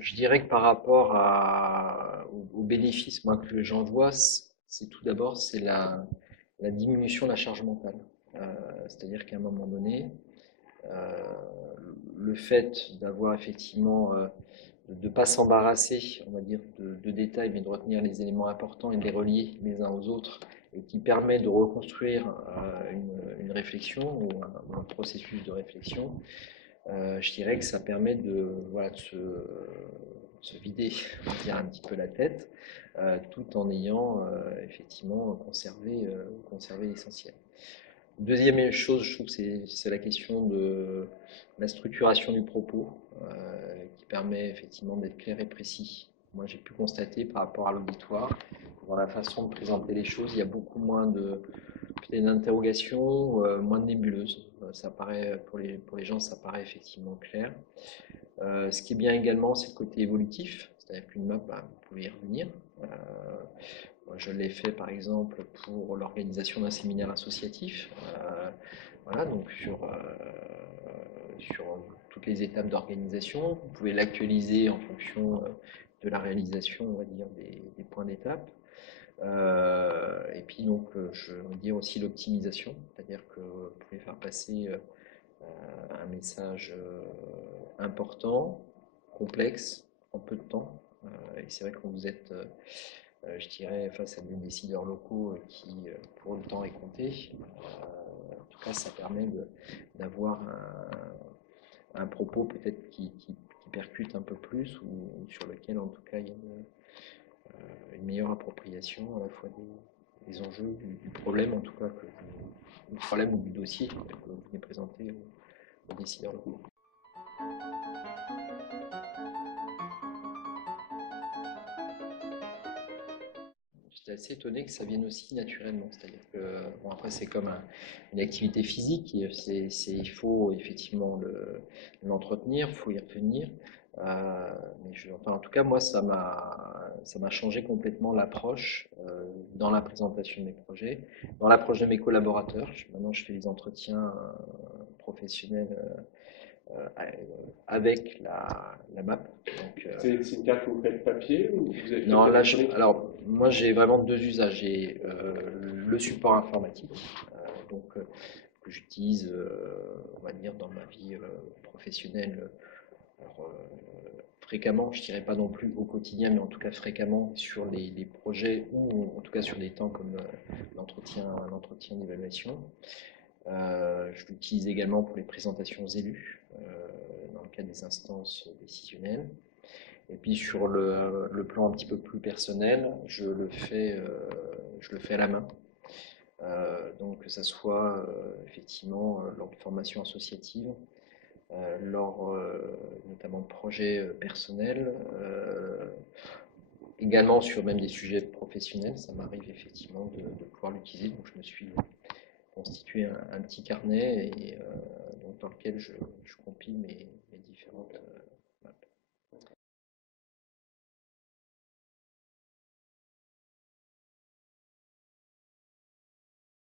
Je dirais que par rapport aux bénéfices moi, que j'en vois, c'est tout d'abord c'est la diminution de la charge mentale. C'est-à-dire qu'à un moment donné, euh, le fait d'avoir effectivement de ne pas s'embarrasser, on va dire, de détails, mais de retenir les éléments importants et de les relier les uns aux autres, et qui permet de reconstruire une réflexion ou un processus de réflexion, je dirais que ça permet voilà, de se vider, on va dire, un petit peu la tête, tout en ayant effectivement conservé l'essentiel. Deuxième chose, je trouve, c'est la question de la structuration du propos, qui permet effectivement d'être clair et précis. Moi, j'ai pu constater par rapport à l'auditoire, dans la façon de présenter les choses, il y a beaucoup moins d'interrogations, moins de nébuleuses. Ça paraît, pour les gens, ça paraît effectivement clair. Ce qui est bien également, c'est le côté évolutif, c'est-à-dire qu'une map, vous pouvez y revenir. Moi, je l'ai fait par exemple pour l'organisation d'un séminaire associatif. Voilà, donc sur toutes les étapes d'organisation. Vous pouvez l'actualiser en fonction de la réalisation, on va dire, des points d'étape. Et puis donc, je veux dire aussi l'optimisation, c'est-à-dire que vous pouvez faire passer un message important, complexe, en peu de temps. Et c'est vrai que quand vous êtes, je dirais, face à des décideurs locaux qui, pour le temps, est compté, en tout cas, ça permet d'avoir un propos peut-être qui percute un peu plus ou sur lequel, en tout cas, il y a une meilleure appropriation à la fois des enjeux, du problème, en tout cas, du problème ou du dossier que vous venez présenter aux décideurs locaux. J'étais assez étonné que ça vienne aussi naturellement. C'est-à-dire que, bon, après, c'est comme une activité physique. Il faut effectivement l'entretenir, il faut y revenir. Enfin, en tout cas, moi, ça m'a changé complètement l'approche dans la présentation de mes projets, dans l'approche de mes collaborateurs. Maintenant, je fais des entretiens professionnels avec la map. Donc, C'est une carte que vous faites papier ou vous avez fait non, là, électronique? alors, moi, j'ai vraiment deux usages. J'ai le support informatique, que j'utilise, on va dire, dans ma vie professionnelle. Alors, fréquemment, je dirais pas non plus au quotidien, mais en tout cas fréquemment sur les projets ou en tout cas sur des temps comme l'entretien d'évaluation. Je l'utilise également pour les présentations aux élus, dans le cadre des instances décisionnelles. Et puis sur le plan un petit peu plus personnel, je le fais à la main. Donc que ça soit effectivement lors de formations associatives, lors notamment de projets personnels, également sur même des sujets professionnels, ça m'arrive effectivement de pouvoir l'utiliser. Donc je me suis constitué un petit carnet et donc dans lequel je compile